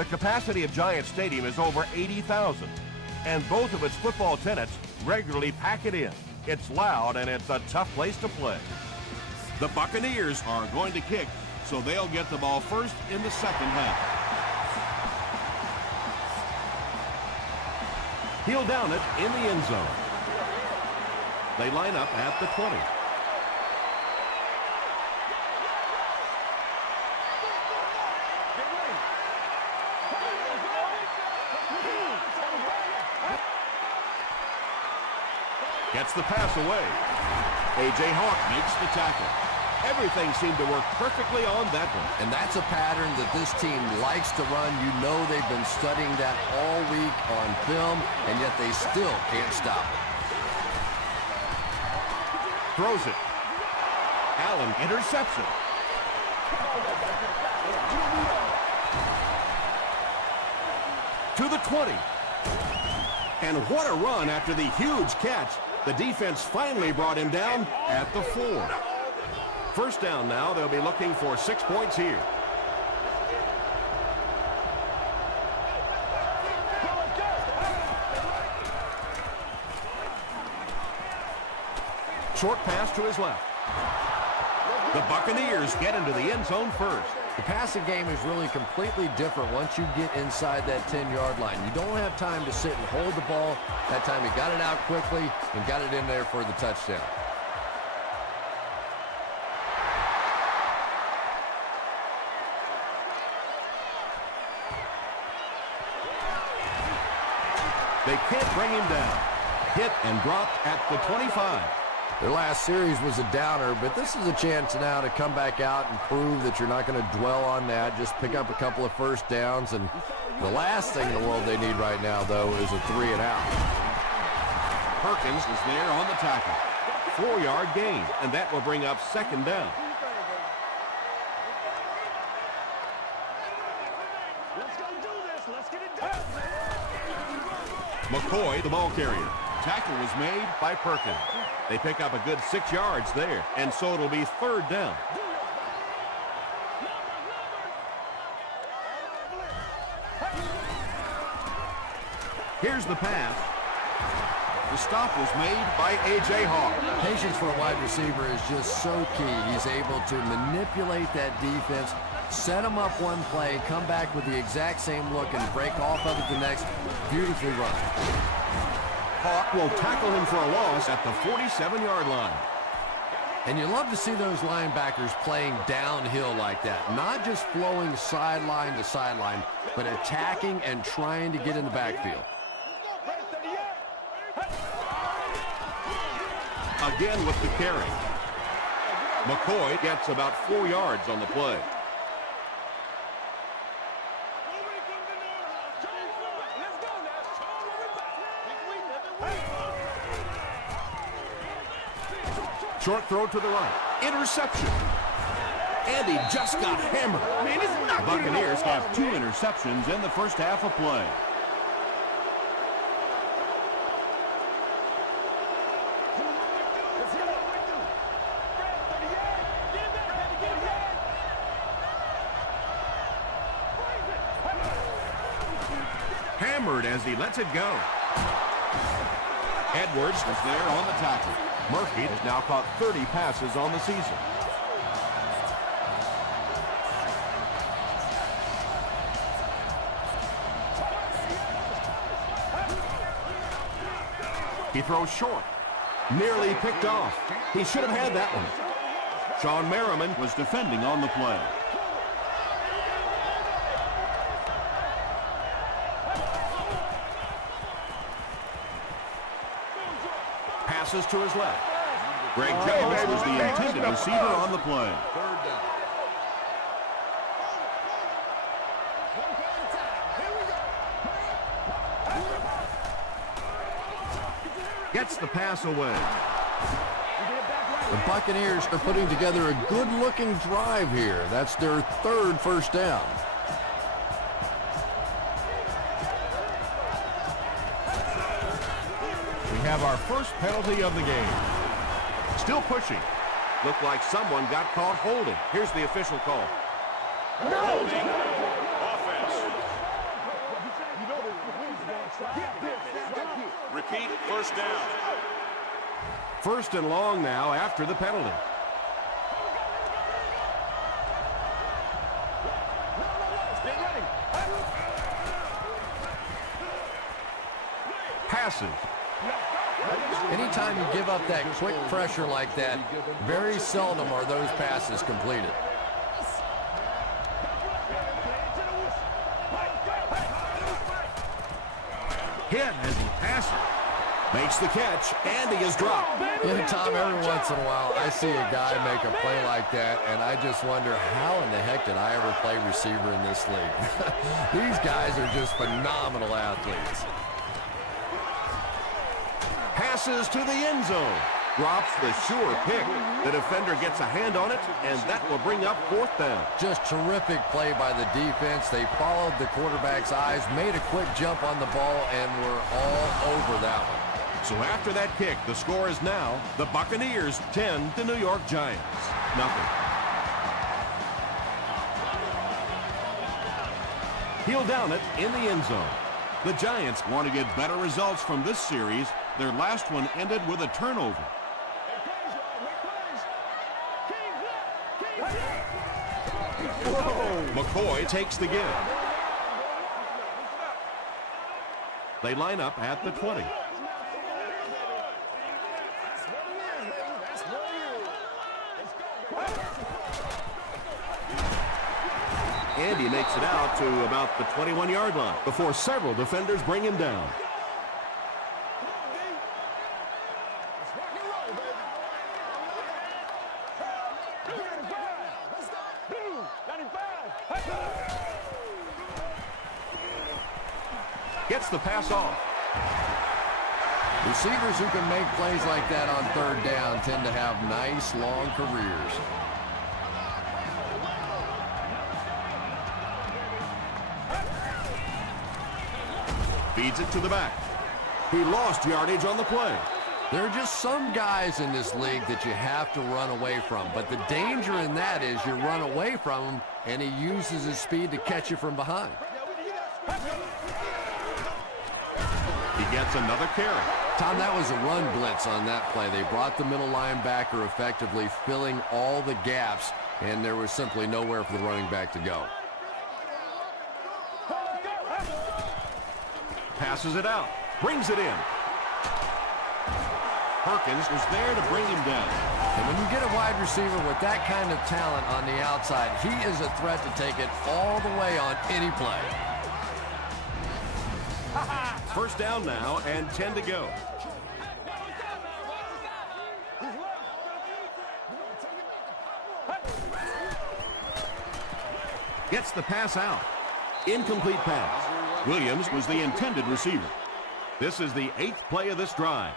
The capacity of Giant Stadium is over 80,000, and both of its football tenants regularly pack it in. It's loud, and it's a tough place to play. The Buccaneers are going to kick, so they'll get the ball first in the second half. He'll down it in the end zone. They line up at the 20. Gets the pass away. A.J. Hawk makes the tackle. Everything seemed to work perfectly on that one. And that's a pattern that this team likes to run. You know they've been studying that all week on film, and yet they still can't stop it. Throws it. Allen intercepts it. To the 20. And what a run after the huge catch. The defense finally brought him down at the 4. First down now. They'll be looking for 6 points here. Short pass to his left. The Buccaneers get into the end zone first. The passing game is really completely different once you get inside that 10-yard line. You don't have time to sit and hold the ball. That time he got it out quickly and got it in there for the touchdown. They can't bring him down. Hit and dropped at the 25. Their last series was a downer, but this is a chance now to come back out and prove that you're not going to dwell on that. Just pick up a couple of first downs, and the last thing in the world they need right now, though, is a 3 and out. Perkins is there on the tackle. 4-yard gain, and that will bring up second down. McCoy, the ball carrier. Tackle was made by Perkins. They pick up a good 6 yards there, and so it'll be third down. Here's the pass. The stop was made by A.J. Hawk. Patience for a wide receiver is just so key. He's able to manipulate that defense, set them up one play, come back with the exact same look, and break off of it the next. Beautifully run. Hawk will tackle him for a loss at the 47-yard line. And you love to see those linebackers playing downhill like that. Not just flowing sideline to sideline, but attacking and trying to get in the backfield. Again with the carry. McCoy gets about 4 yards on the play. Short throw to the right. Interception. And he just got hammered. The Buccaneers have 2 interceptions in the first half of play. Hammered as he lets it go. Edwards is there on the tackle. Murphy has now caught 30 passes on the season. He throws short. Nearly picked off. He should have had that one. Sean Merriman was defending on the play. Passes to his left. Greg Jones was the intended receiver on the play. Gets the pass away. The Buccaneers are putting together a good-looking drive here. That's their 3rd first down. We have our first penalty of the game. Still pushing. Looked like someone got caught holding. Here's the official call. Holding. Offense. repeat, first down. First and long now after the penalty. Passes. Anytime you give up that quick pressure like that, very seldom are those passes completed. Hit as he passes. Makes the catch, and he is dropped. Tom, every once in a while, I see a guy make a play like that, and I just wonder, how in the heck did I ever play receiver in this league? These guys are just phenomenal athletes. Passes to the end zone. Drops the sure pick. The defender gets a hand on it, and that will bring up fourth down. Just terrific play by the defense. They followed the quarterback's eyes, made a quick jump on the ball, and were all over that one. So after that kick, the score is now the Buccaneers 10, the New York Giants nothing. He'll down it in the end zone. The Giants want to get better results from this series. Their last one ended with a turnover. Whoa. McCoy takes the give. They line up at the 20. Andy makes it out to about the 21-yard line before several defenders bring him down. Gets the pass off. Receivers who can make plays like that on third down tend to have nice, long careers. Feeds it to the back. He lost yardage on the play. There are just some guys in this league that you have to run away from, but the danger in that is you run away from him and he uses his speed to catch you from behind. He gets another carry. Tom, that was a run blitz on that play. They brought the middle linebacker effectively, filling all the gaps, and there was simply nowhere for the running back to go. Passes it out. Brings it in. Perkins was there to bring him down. And when you get a wide receiver with that kind of talent on the outside, he is a threat to take it all the way on any play. First down now and 10 to go. Gets the pass out. Incomplete pass. Williams was the intended receiver. This is the 8th play of this drive.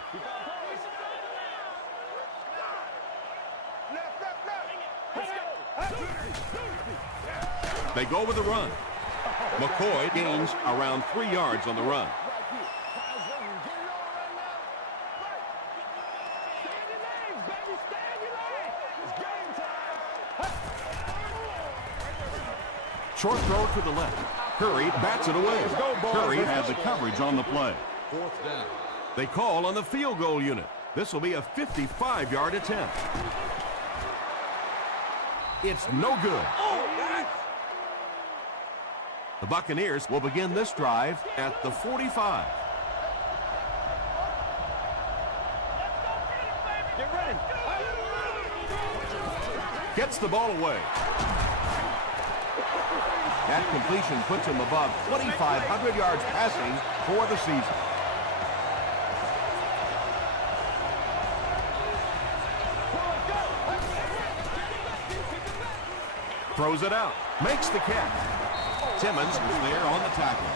They go with the run. McCoy gains around 3 yards on the run. Short throw to the left. Curry bats it away. Curry had the coverage on the play. Fourth down. They call on the field goal unit. This will be a 55-yard attempt. It's no good. The Buccaneers will begin this drive at the 45. Gets the ball away. That completion puts him above 2,500 yards passing for the season. Throws it out. Makes the catch. Timmons is there on the tackle.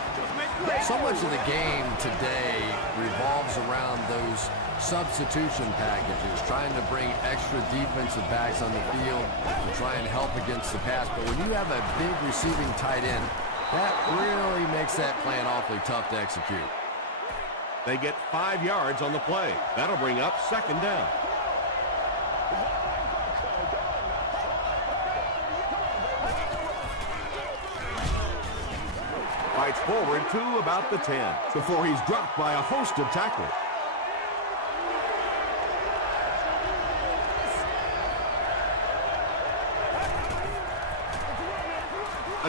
So much of the game today revolves around those substitution packages, trying to bring extra defensive backs on the field to try and help against the pass. But when you have a big receiving tight end, that really makes that plan awfully tough to execute. They get 5 yards on the play. That'll bring up second down. Fights forward to about the 10 before he's dropped by a host of tacklers.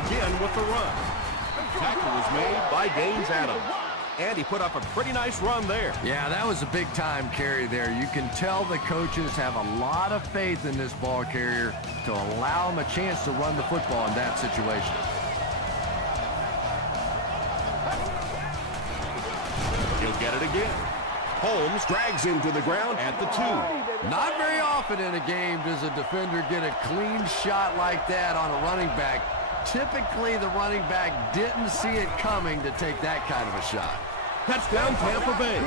again with the run. Tackle was made by Gaines Adams. And he put up a pretty nice run there. Yeah, that was a big-time carry there. You can tell the coaches have a lot of faith in this ball carrier to allow him a chance to run the football in that situation. He'll get it again. Holmes drags him to the ground at the 2. Not very often in a game does a defender get a clean shot like that on a running back. Typically, the running back didn't see it coming to take that kind of a shot. Touchdown, Tampa Bay.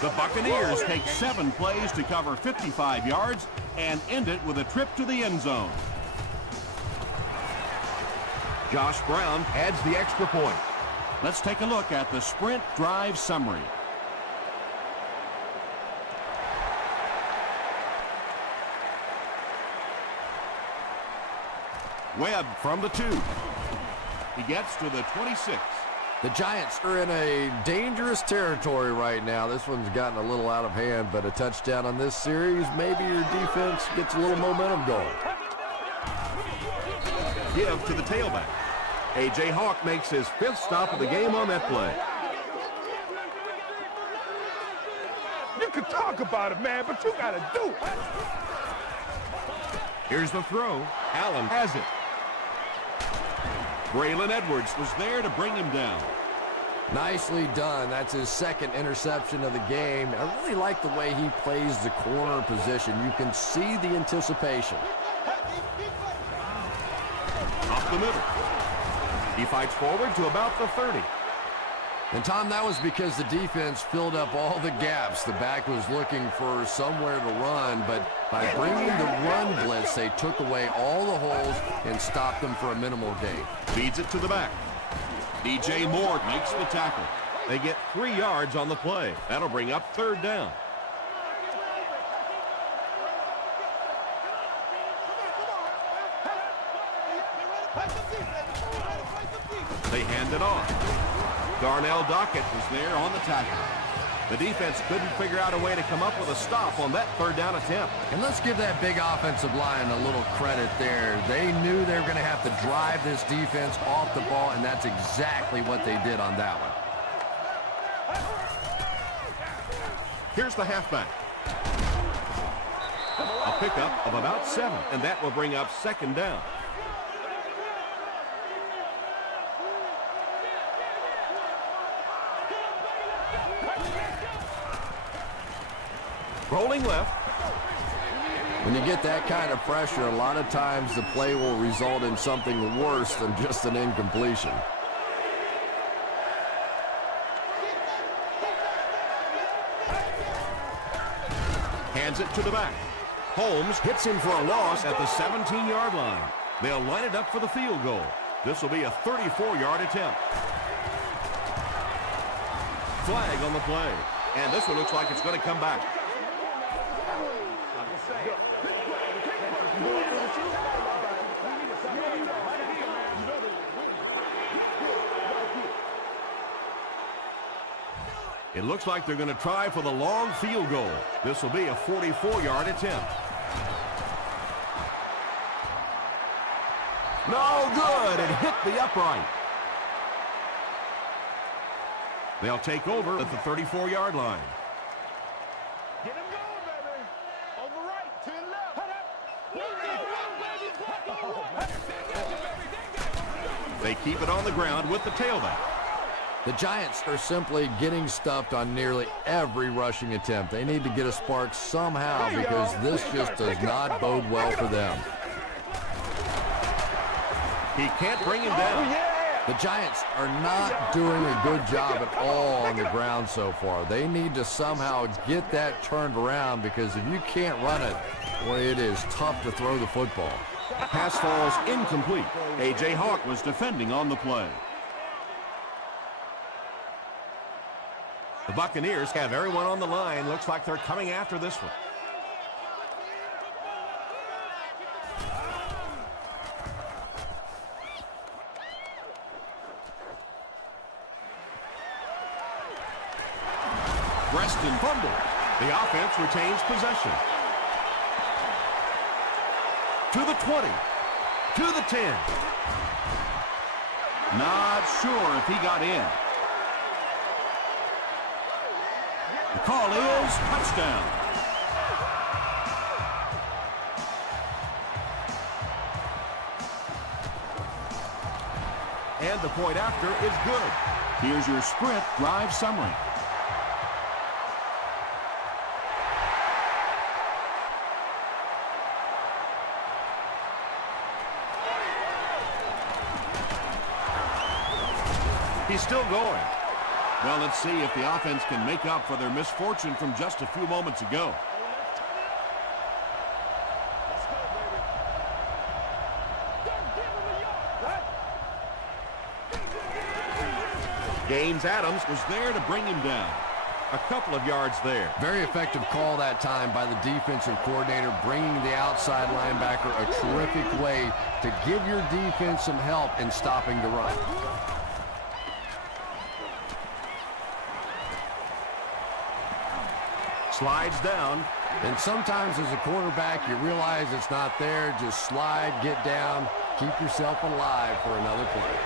The Buccaneers take 7 plays to cover 55 yards and end it with a trip to the end zone. Josh Brown adds the extra point. Let's take a look at the sprint drive summary. Webb from the 2. He gets to the 26. The Giants are in a dangerous territory right now. This one's gotten a little out of hand, but a touchdown on this series, maybe your defense gets a little momentum going. Give to the tailback. A.J. Hawk makes his 5th stop of the game on that play. You can talk about it, man, but you got to do it. Here's the throw. Allen has it. Braylon Edwards was there to bring him down. Nicely done. That's his 2nd interception of the game. I really like the way he plays the corner position. You can see the anticipation. Up the middle. He fights forward to about the 30. And, Tom, that was because the defense filled up all the gaps. The back was looking for somewhere to run, but by bringing the run blitz, they took away all the holes and stopped them for a minimal gain. Feeds it to the back. DJ Moore makes the tackle. They get 3 yards on the play. That'll bring up 3rd down. They hand it off. Darnell Dockett was there on the tackle. The defense couldn't figure out a way to come up with a stop on that 3rd down attempt. And let's give that big offensive line a little credit there. They knew they were going to have to drive this defense off the ball, and that's exactly what they did on that one. Here's the halfback. A pickup of about 7, and that will bring up 2nd down. Rolling left. When you get that kind of pressure, a lot of times the play will result in something worse than just an incompletion. Hands it to the back. Holmes hits him for a loss at the 17-yard line. They'll line it up for the field goal. This will be a 34-yard attempt. Flag on the play. And this one looks like it's going to come back. It looks like they're going to try for the long field goal. This will be a 44-yard attempt. No good. It hit the upright. They'll take over at the 34-yard line. Get him going, baby. On the right, to the left. They keep it on the ground with the tailback. The Giants are simply getting stuffed on nearly every rushing attempt. They need to get a spark somehow because this just does not bode well for them. He can't bring him down. The Giants are not doing a good job at all on the ground so far. They need to somehow get that turned around because if you can't run it, boy, it is tough to throw the football. Pass falls incomplete. A.J. Hawk was defending on the play. The Buccaneers have everyone on the line. Looks like they're coming after this one. Preston fumbles. The offense retains possession. To the 20. To the 10. Not sure if he got in. The call is touchdown. And the point after is good. Here's your sprint drive summary. He's still going. Well, let's see if the offense can make up for their misfortune from just a few moments ago. Gaines Adams was there to bring him down. A couple of yards there. Very effective call that time by the defensive coordinator, bringing the outside linebacker, a terrific way to give your defense some help in stopping the run. Slides down. And sometimes as a quarterback, you realize it's not there. Just slide, get down, keep yourself alive for another play.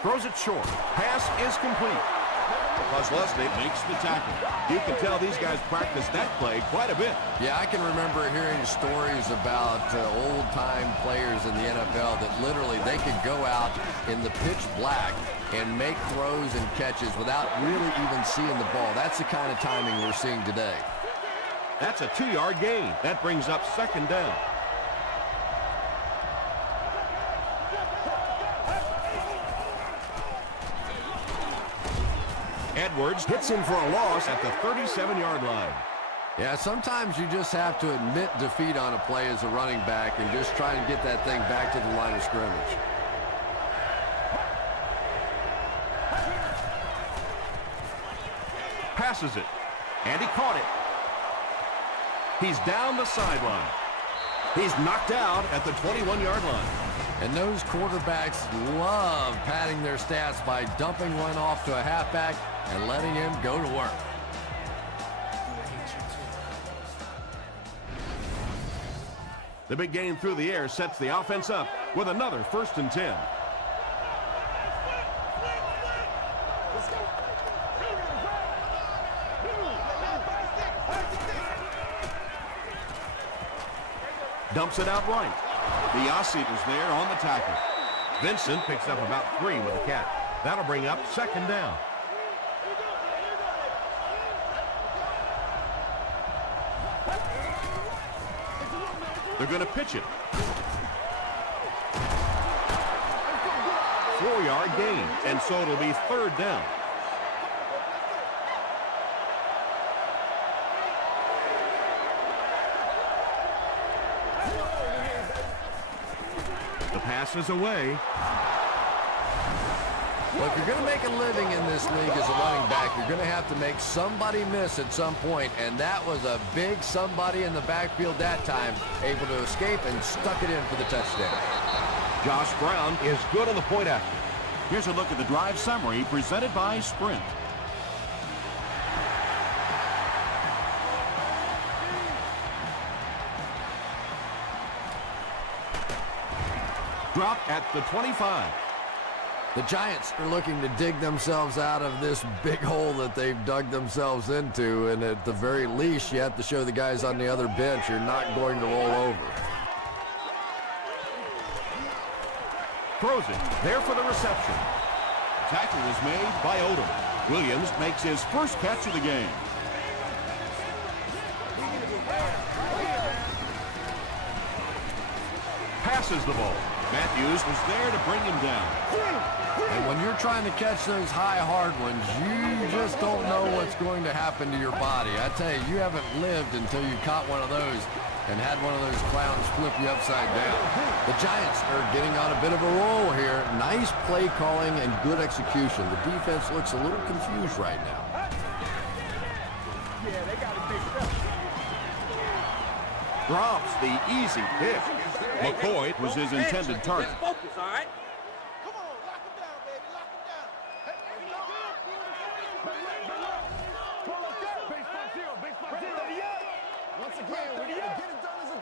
Throws it short. Pass is complete. Leslie makes the tackle. You can tell these guys practice that play quite a bit. Yeah, I can remember hearing stories about old-time players in the NFL that literally they could go out in the pitch black and make throws and catches without really even seeing the ball. That's the kind of timing we're seeing today. That's a 2-yard gain. That brings up second down. Edwards hits him for a loss at the 37-yard line. Yeah, sometimes you just have to admit defeat on a play as a running back and just try and get that thing back to the line of scrimmage. Passes it, and he caught it. He's down the sideline. He's knocked out at the 21-yard line. And those quarterbacks love padding their stats by dumping one off to a halfback and letting him go to work. The big gain through the air sets the offense up with another 1st and 10. Dumps it out right. Biasi was there on the tackle. Vincent picks up about 3 with a catch. That'll bring up second down. They're going to pitch it. 4-yard gain, and so it'll be 3rd down. The pass is away. Well, if you're going to make a living in this league as a running back, you're going to have to make somebody miss at some point, and that was a big somebody in the backfield that time, able to escape and stuck it in for the touchdown. Josh Brown is good on the point after. Here's a look at the drive summary presented by Sprint. Drop at the 25. The Giants are looking to dig themselves out of this big hole that they've dug themselves into, and at the very least, you have to show the guys on the other bench you're not going to roll over. Throws it. There for the reception. Tackle was made by Odom. Williams makes his first catch of the game. Passes the ball. Matthews was there to bring him down. And when you're trying to catch those high, hard ones, you just don't know what's going to happen to your body. I tell you, you haven't lived until you caught one of those and had one of those clowns flip you upside down. The Giants are getting on a bit of a roll here. Nice play calling and good execution. The defense looks a little confused right now. Yeah, they got it fixed up. Drops the easy pick. McCoy was his intended target. Focus, all right? Come on, lock him down, baby. Lock him down. Hey, pull up that. Big spot zero. Big spot zero. Once again, we got to get it done as a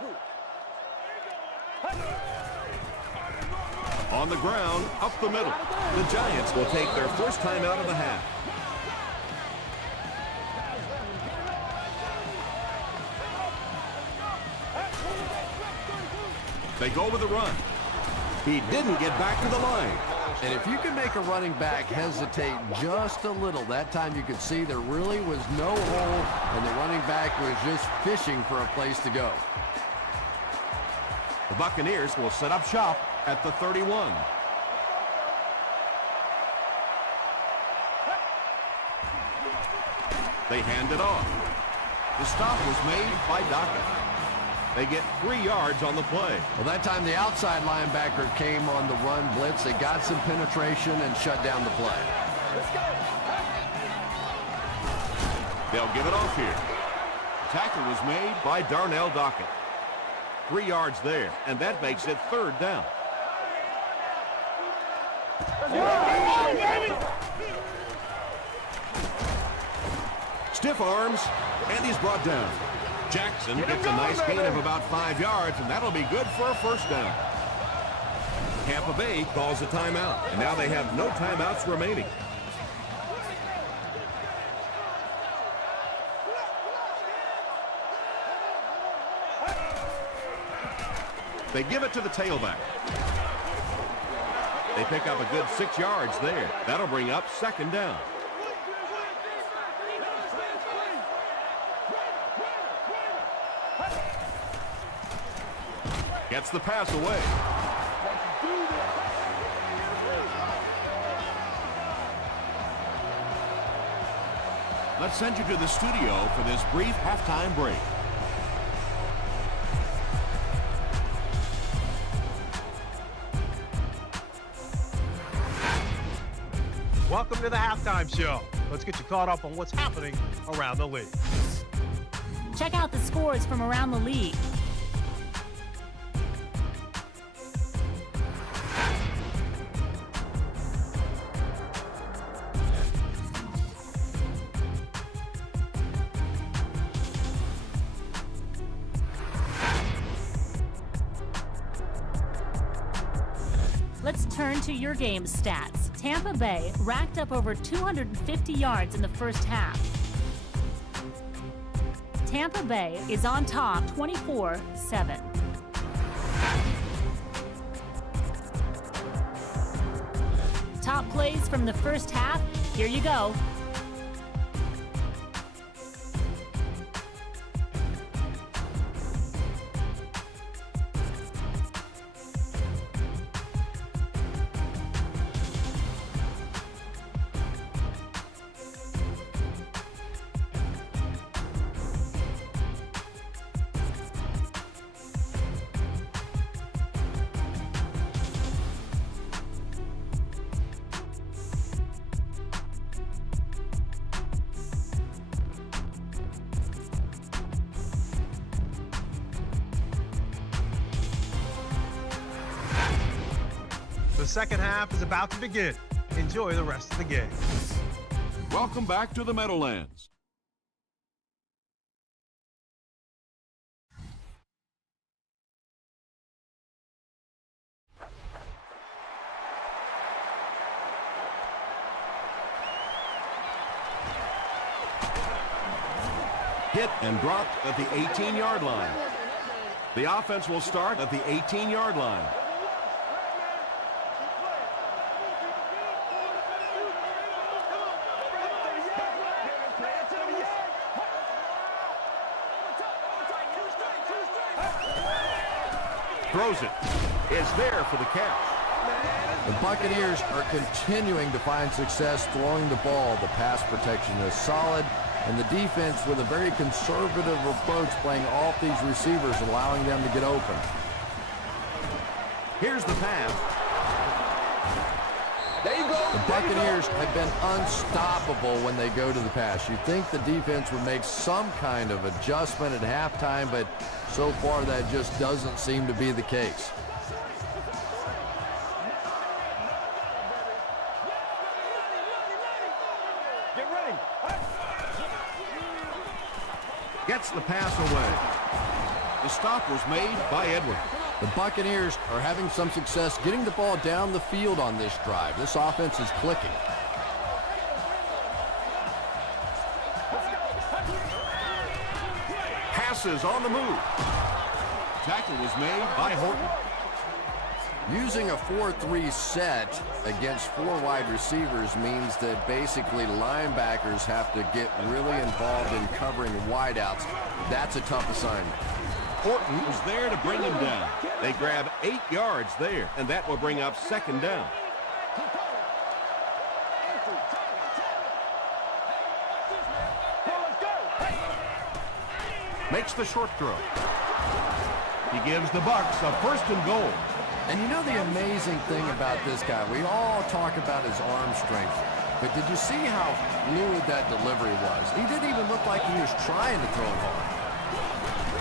On the ground, up the middle. The Giants will take their first time out of the half. They go with a run. He didn't get back to the line. And if you can make a running back hesitate just a little, that time you could see there really was no hole, and the running back was just fishing for a place to go. The Buccaneers will set up shop At the 31. They hand it off. The stop was made by Dockett. They get 3 yards on the play. Well, that time the outside linebacker came on the run blitz. They got some penetration and shut down the play. They'll give it off here. The tackle was made by Darnell Dockett. 3 yards there, and that makes it 3rd down. Stiff arms, and he's brought down. Jackson gets a nice gain of about 5 yards, and that'll be good for a first down. Tampa Bay calls a timeout, and now they have no timeouts remaining. They give it to the tailback. They pick up a good 6 yards there. That'll bring up 2nd down. Gets the pass away. Let's send you to the studio for this brief halftime break. Welcome to the halftime show. Let's get you caught up on what's happening around the league. Check out the scores from around the league. Let's turn to your game stats. Tampa Bay racked up over 250 yards in the first half. Tampa Bay is on top 24-7. Top plays from the first half, here you go. The second half is about to begin. Enjoy the rest of the game. Welcome back to the Meadowlands. Hit and dropped at the 18-yard line. The offense will start at the 18-yard line. Throws it. It's there for the catch. The Buccaneers are continuing to find success throwing the ball. The pass protection is solid, and the defense with a very conservative approach playing off these receivers, allowing them to get open. Here's the pass. There you go. The Buccaneers have been unstoppable when they go to the pass. You'd think the defense would make some kind of adjustment at halftime, but so far that just doesn't seem to be the case. Get ready. Gets the pass away. The stop was made by Edwards. The Buccaneers are having some success getting the ball down the field on this drive. This offense is clicking. Passes on the move. Tackle was made by Horton. Using a 4-3 set against 4 wide receivers means that basically linebackers have to get really involved in covering wideouts. That's a tough assignment. Horton was there to bring him down. They grab 8 yards there, and that will bring up second down. Makes the short throw. He gives the Bucs a 1st and goal. And you know the amazing thing about this guy, we all talk about his arm strength, but did you see how fluid that delivery was? He didn't even look like he was trying to throw it hard.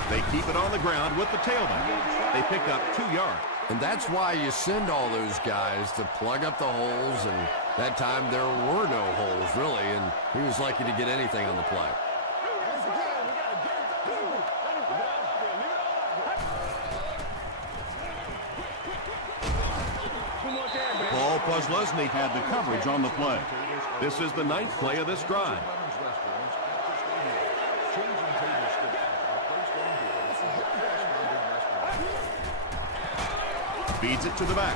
They keep it on the ground with the tailback. They pick up 2 yards. And that's why you send all those guys to plug up the holes, and that time there were no holes, really, and he was lucky to get anything on the play. Paul Posluszny had the coverage on the play. This is the 9th play of this drive. Feeds it to the back.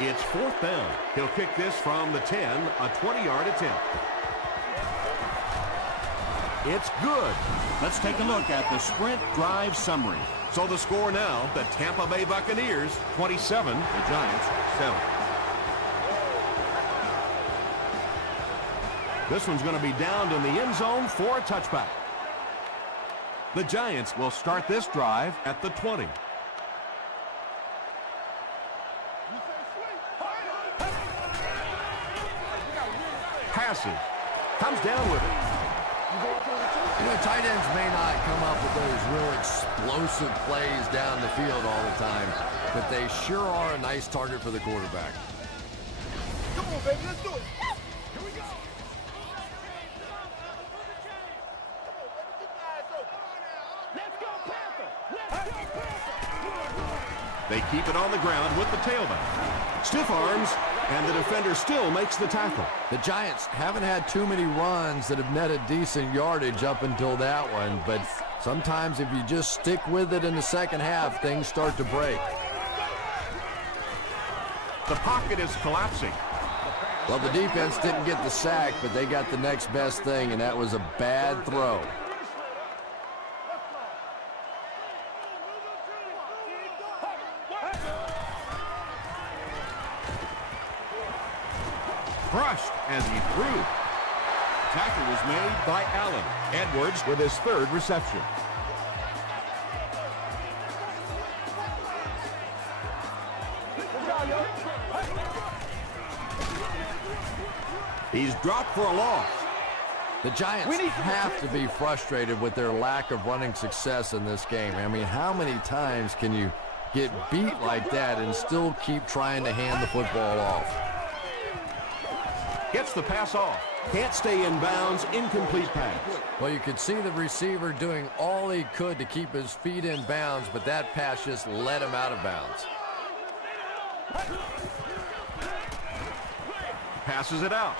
It's 4th down. He'll kick this from the 10, a 20-yard attempt. It's good. Let's take a look at the sprint drive summary. So the score now, the Tampa Bay Buccaneers 27, the Giants 7. This one's going to be downed in the end zone for a touchback. The Giants will start this drive at the 20. Passes. Comes down with it. You know, tight ends may not come up with those real explosive plays down the field all the time, but they sure are a nice target for the quarterback. Come on, baby, let's do it. Here we go. Let's go, Panther. Let's go, Panther. They keep it on the ground with the tailback. Stiff arms, and the defender still makes the tackle. The Giants haven't had too many runs that have netted decent yardage up until that one, but sometimes if you just stick with it in the second half, things start to break. The pocket is collapsing. Well, the defense didn't get the sack, but they got the next best thing, and that was a bad throw. Crushed as he threw. Tackle was made by Allen. Edwards with his 3rd reception. He's dropped for a loss. The Giants have to be frustrated with their lack of running success in this game. I mean, how many times can you get beat like that and still keep trying to hand the football off? Gets the pass off. Can't stay in bounds. Incomplete pass. Well, you could see the receiver doing all he could to keep his feet in bounds, but that pass just let him out of bounds. Passes it out.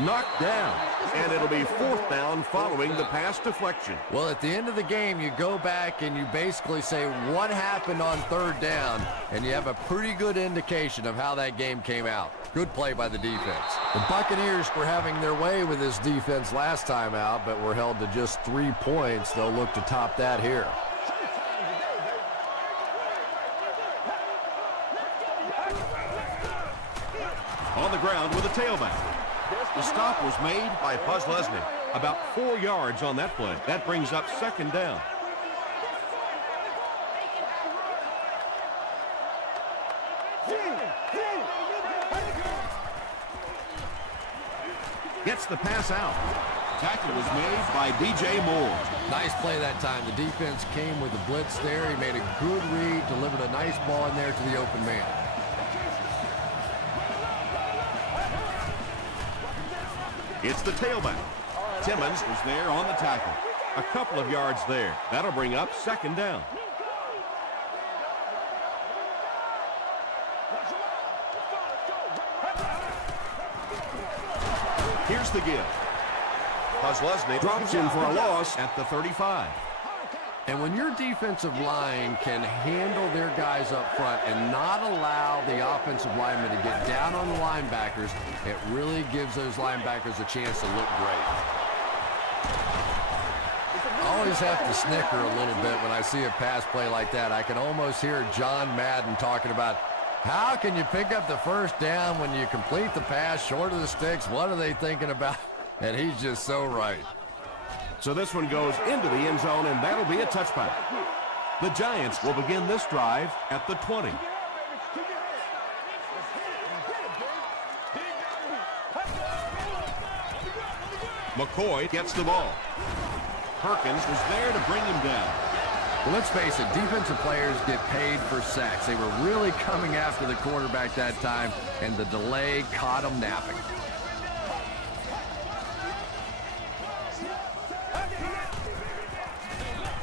Knocked down. And it'll be 4th down following the pass deflection. Well, at the end of the game, you go back and you basically say what happened on 3rd down, and you have a pretty good indication of how that game came out. Good play by the defense. The Buccaneers were having their way with this defense last time out, but were held to just 3 points. They'll look to top that here. On the ground with a tailback. The stop was made by Posluszny. About 4 yards on that play. That brings up 2nd down. Gets the pass out. Tackle was made by B.J. Moore. Nice play that time. The defense came with a blitz there. He made a good read, delivered a nice ball in there to the open man. It's the tailback. Timmons was there on the tackle. A couple of yards there. That'll bring up second down. Here's the give. Kozlowski drops in for a loss at the 35. And when your defensive line can handle their guys up front and not allow the offensive linemen to get down on the linebackers, it really gives those linebackers a chance to look great. I always have to snicker a little bit when I see a pass play like that. I can almost hear John Madden talking about how can you pick up the first down when you complete the pass short of the sticks? What are they thinking about? And he's just so right. So this one goes into the end zone, and that'll be a touchback. The Giants will begin this drive at the 20. McCoy gets the ball. Perkins was there to bring him down. Well, let's face it, defensive players get paid for sacks. They were really coming after the quarterback that time, and the delay caught them napping.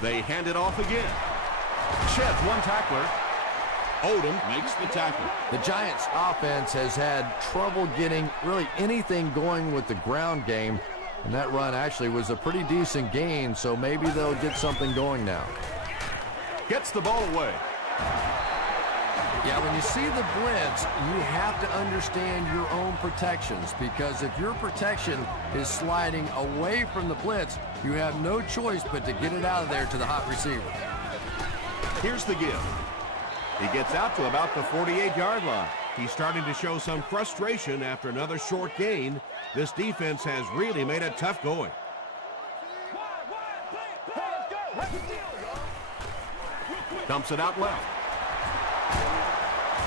They hand it off again. Sheds one tackler. Odom makes the tackle. The Giants' offense has had trouble getting really anything going with the ground game, and that run actually was a pretty decent gain, so maybe they'll get something going now. Gets the ball away. Yeah, when you see the blitz, you have to understand your own protections, because if your protection is sliding away from the blitz, you have no choice but to get it out of there to the hot receiver. Here's the give. He gets out to about the 48-yard line. He's starting to show some frustration after another short gain. This defense has really made it tough going. Dumps it out left.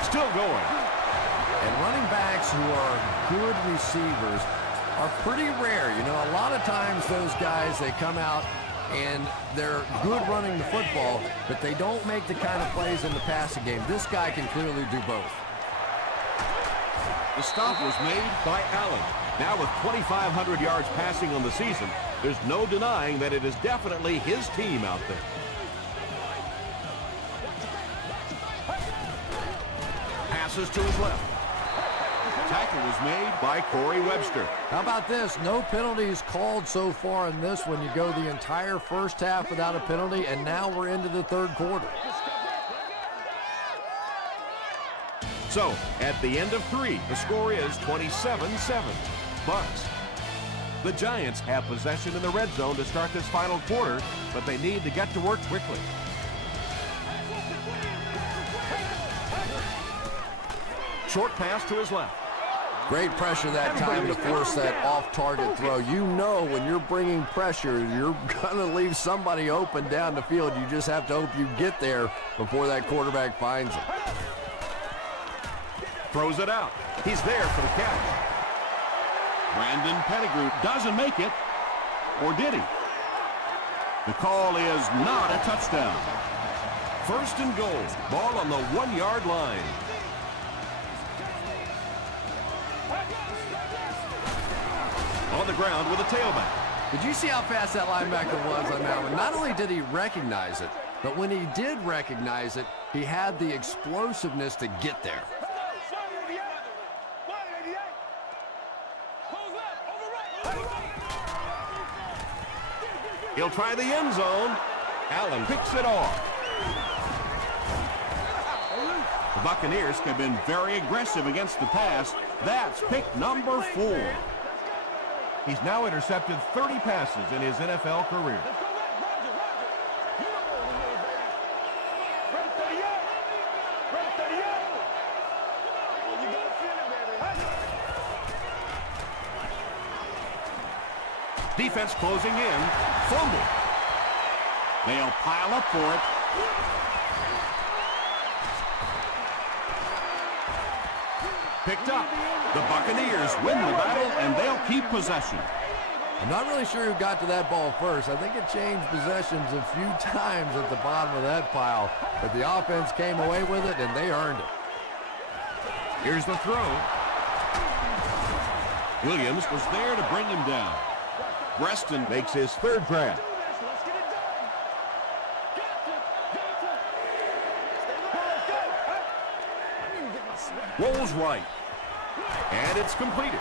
Still going. And running backs who are good receivers are pretty rare. You know, a lot of times those guys, they come out and they're good running the football, but they don't make the kind of plays in the passing game. This guy can clearly do both. The stop was made by Allen. Now with 2,500 yards passing on the season, there's no denying that it is definitely his team out there. Passes to his left. Tackle was made by Corey Webster. How about this? No penalties called so far in this one. You go the entire first half without a penalty, and now we're into the third quarter. So, at the end of 3, the score is 27-7. Bucks. The Giants have possession in the red zone to start this final quarter, but they need to get to work quickly. Short pass to his left. Great pressure that time to force that off-target throw. You know when you're bringing pressure, you're going to leave somebody open down the field. You just have to hope you get there before that quarterback finds it. Throws it out. He's there for the catch. Brandon Pettigrew doesn't make it. Or did he? The call is not a touchdown. First and goal. Ball on the 1-yard line. On the ground with a tailback. Did you see how fast that linebacker was on that one? Not only did he recognize it, but when he did recognize it, he had the explosiveness to get there. He'll try the end zone. Allen picks it off. The Buccaneers have been very aggressive against the pass. That's pick number 4. He's now intercepted 30 passes in his NFL career. Defense closing in. Fumble. They'll pile up for it. Picked up. The Buccaneers win the battle, and they'll keep possession. I'm not really sure who got to that ball first. I think it changed possessions a few times at the bottom of that pile, but the offense came away with it, and they earned it. Here's the throw. Williams was there to bring him down. Breaston makes his third grab. Let's get it done. Rolls right. And it's completed.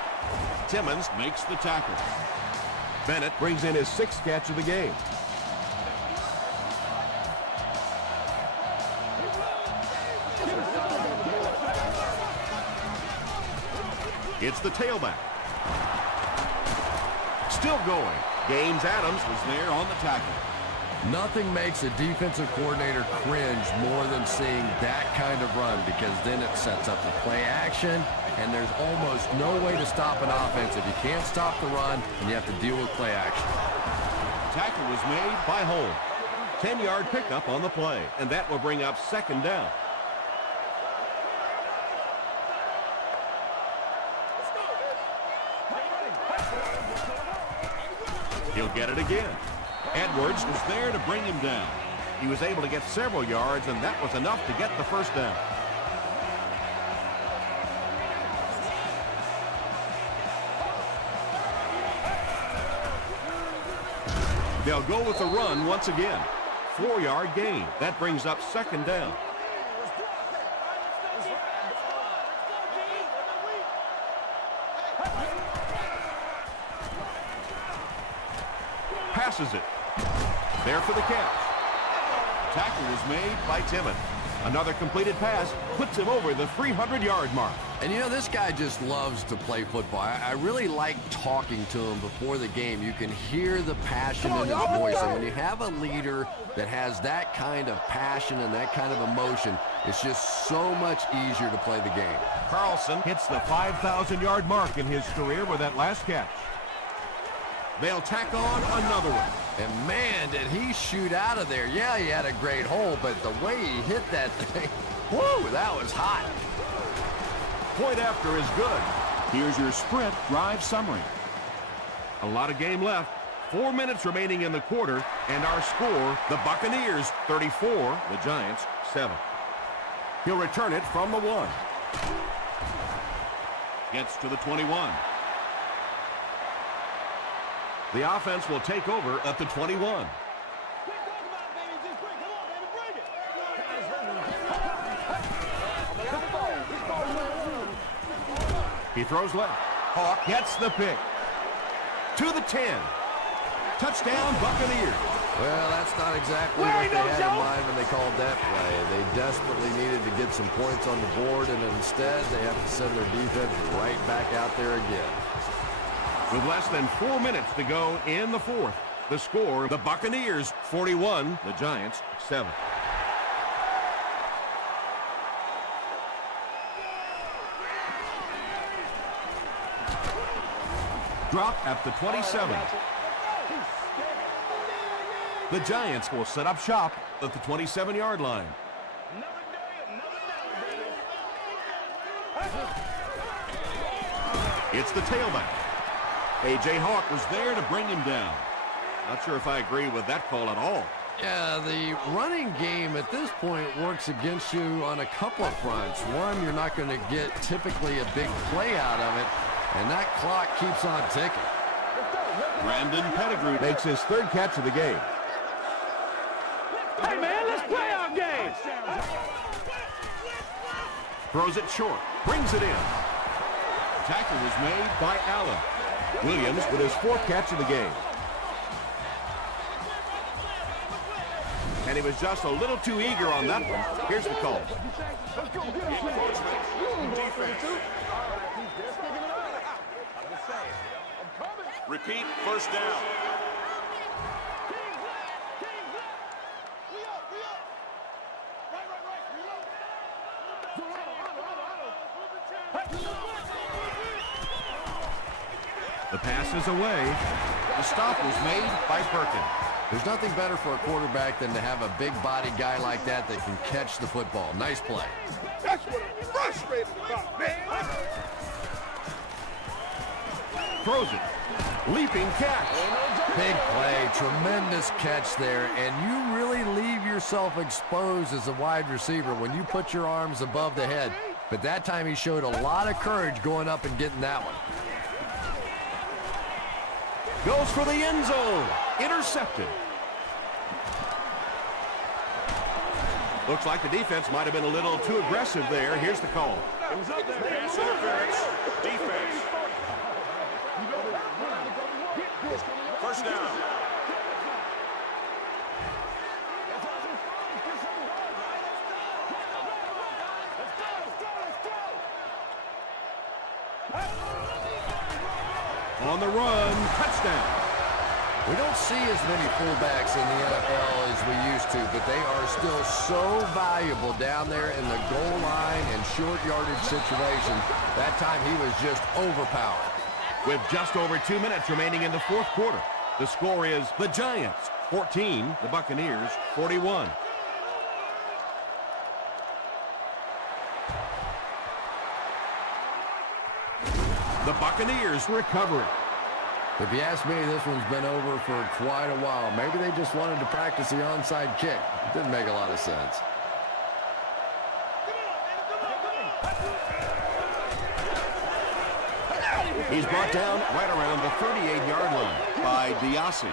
Timmons makes the tackle. Bennett brings in his 6th catch of the game. It's the tailback. Still going. Gaines Adams was there on the tackle. Nothing makes a defensive coordinator cringe more than seeing that kind of run, because then it sets up the play action, and there's almost no way to stop an offense if you can't stop the run and you have to deal with play action. Tackle was made by Holmes. 10-yard pickup on the play, and that will bring up 2nd down. He'll get it again. Edwards was there to bring him down. He was able to get several yards, and that was enough to get the 1st down. They'll go with the run once again. 4-yard gain. That brings up 2nd down. Passes it. There for the catch. Tackle was made by Timmons. Another completed pass puts him over the 300-yard mark. And you know, this guy just loves to play football. I really like talking to him before the game. You can hear the passion in his voice. And when you have a leader that has that kind of passion and that kind of emotion, it's just so much easier to play the game. Carlson hits the 5,000-yard mark in his career with that last catch. They'll tack on another one. And man, did he shoot out of there. Yeah, he had a great hole, but the way he hit that thing, whoo, that was hot. Point after is good. Here's your sprint drive summary. A lot of game left. 4 minutes remaining in the quarter, and our score, the Buccaneers 34, the Giants 7. He'll return it from the 1. Gets to the 21. The offense will take over at the 21. He throws left. Hawk gets the pick. To the 10. Touchdown, Buccaneers. Well, that's not exactly what they had in mind when they called that play. They desperately needed to get some points on the board, and instead they have to send their defense right back out there again. With less than 4 minutes to go in the 4th, the score, the Buccaneers 41, the Giants 7. Drop at the 27. The Giants will set up shop at the 27-yard line. It's the tailback. A.J. Hawk was there to bring him down. Not sure if I agree with that call at all. Yeah, the running game at this point works against you on a couple of fronts. One, you're not going to get typically a big play out of it, and that clock keeps on ticking. Brandon Pettigrew Makes his 3rd catch of the game. Hey, man, let's play our game. throws it short, brings it in. Tackle was made by Allen. Williams with his 4th catch of the game. And he was just a little too eager on that one. Here's the call. Repeat, 1st down. The pass is away. The stop was made by Perkins. There's nothing better for a quarterback than to have a big body guy like that that can catch the football. Nice play. That's what I'm frustrated about, man. Throws it. Leaping catch. Big play, tremendous catch there, and you really leave yourself exposed as a wide receiver when you put your arms above the head. But that time he showed a lot of courage going up and getting that one. Goes for the end zone. Intercepted. Looks like the defense might have been a little too aggressive there. Here's the call. Pass interference. Defense. First down. On the run, touchdown. We don't see as many fullbacks in the NFL as we used to, but they are still so valuable down there in the goal line and short yardage situations. That time he was just overpowered. With just over 2 minutes remaining in the fourth quarter, the score is the Giants 14, the Buccaneers 41. The Buccaneers recovering. If you ask me, this one's been over for quite a while. Maybe they just wanted to practice the onside kick. It didn't make a lot of sense. He's brought down right around the 38-yard line by Diassi.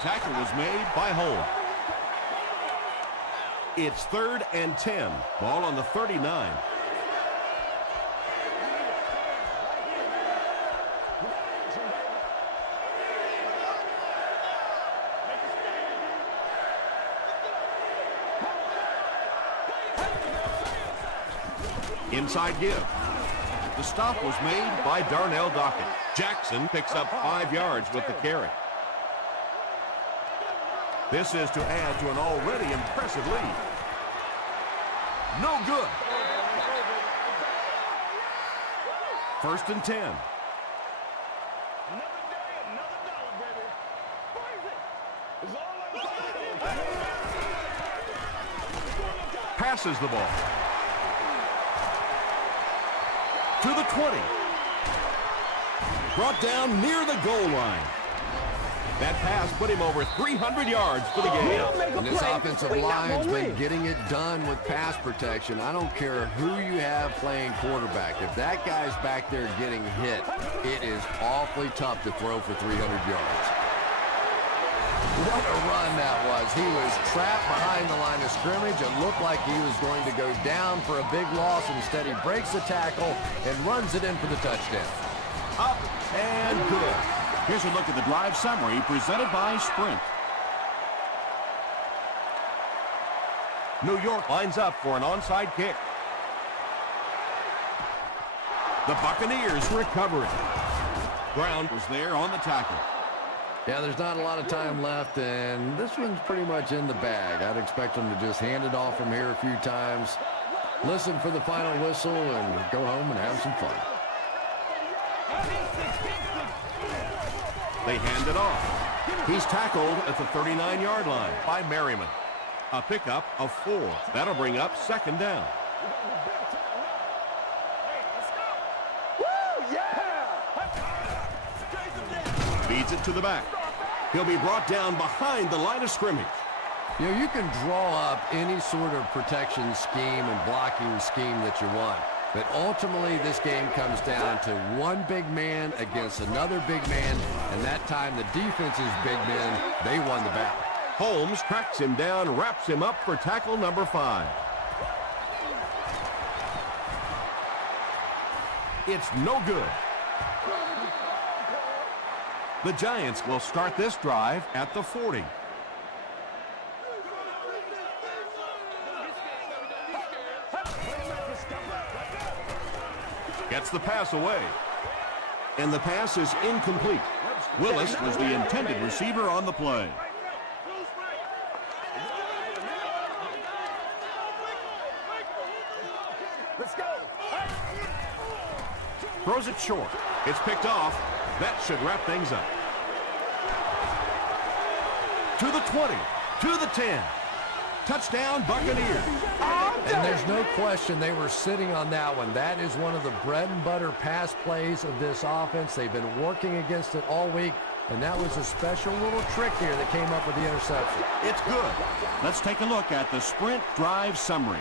Tackle was made by Holmes. It's 3rd and 10. Ball on the 39. Inside give. The stop was made by Darnell Dockett. Jackson picks up 5 yards with the carry. This is to add to an already impressive lead. No good. 1st and 10. Another day, another dollar, baby. It's all like Passes the ball. To the 20. Brought down near the goal line. That pass put him over 300 yards for the game. And this offensive line's been getting it done with pass protection. I don't care who you have playing quarterback. If that guy's back there getting hit, it is awfully tough to throw for 300 yards. What a run that was. He was trapped behind the line of scrimmage. It looked like he was going to go down for a big loss. Instead, he breaks the tackle and runs it in for the touchdown. Up and good. Here's a look at the drive summary presented by Sprint. New York lines up for an onside kick. The Buccaneers recovering. Brown was there on the tackle. Yeah, there's not a lot of time left, and this one's pretty much in the bag. I'd expect them to just hand it off from here a few times, listen for the final whistle, and go home and have some fun. They hand it off. He's tackled at the 39-yard line by Merriman. A pickup of 4. That'll bring up 2nd down. Feeds it to the back. He'll be brought down behind the line of scrimmage. You know, you can draw up any sort of protection scheme and blocking scheme that you want. But ultimately, this game comes down to one big man against another big man, and that time the defense's big men, they won the battle. Holmes tracks him down, wraps him up for tackle number 5. It's no good. The Giants will start this drive at the 40. Gets the pass away. And the pass is incomplete. Willis was the intended receiver on the play. Let's go. Throws it short. It's picked off. That should wrap things up. To the 20. To the 10. Touchdown, Buccaneers. And there's no question they were sitting on that one. That is one of the bread and butter pass plays of this offense. They've been working against it all week. And that was a special little trick here that came up with the interception. It's good. Let's take a look at the sprint drive summary.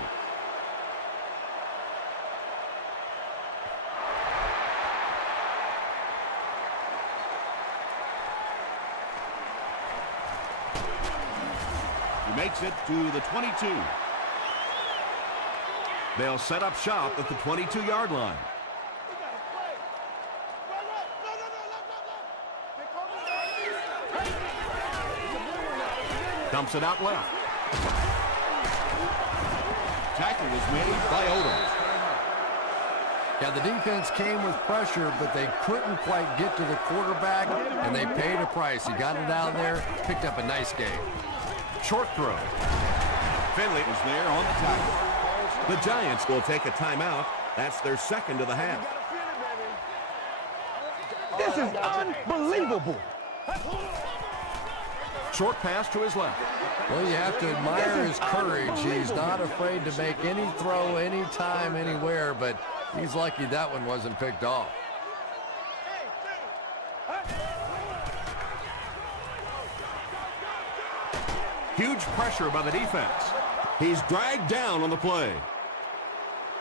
He makes it to the 22. They'll set up shop at the 22-yard line. Dumps it out left. Tackle was made by Odom. Yeah, the defense came with pressure, but they couldn't quite get to the quarterback, and they paid a price. He got it out of there, picked up a nice game. Short throw. Finley was there on the tackle. The Giants will take a timeout. That's their second of the half. This is unbelievable. Short pass to his left. Well, you have to admire his courage. He's not afraid to make any throw, anytime, anywhere, but he's lucky that one wasn't picked off. Huge pressure by the defense. He's dragged down on the play.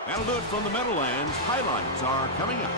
That'll do it from the Meadowlands. Highlights are coming up.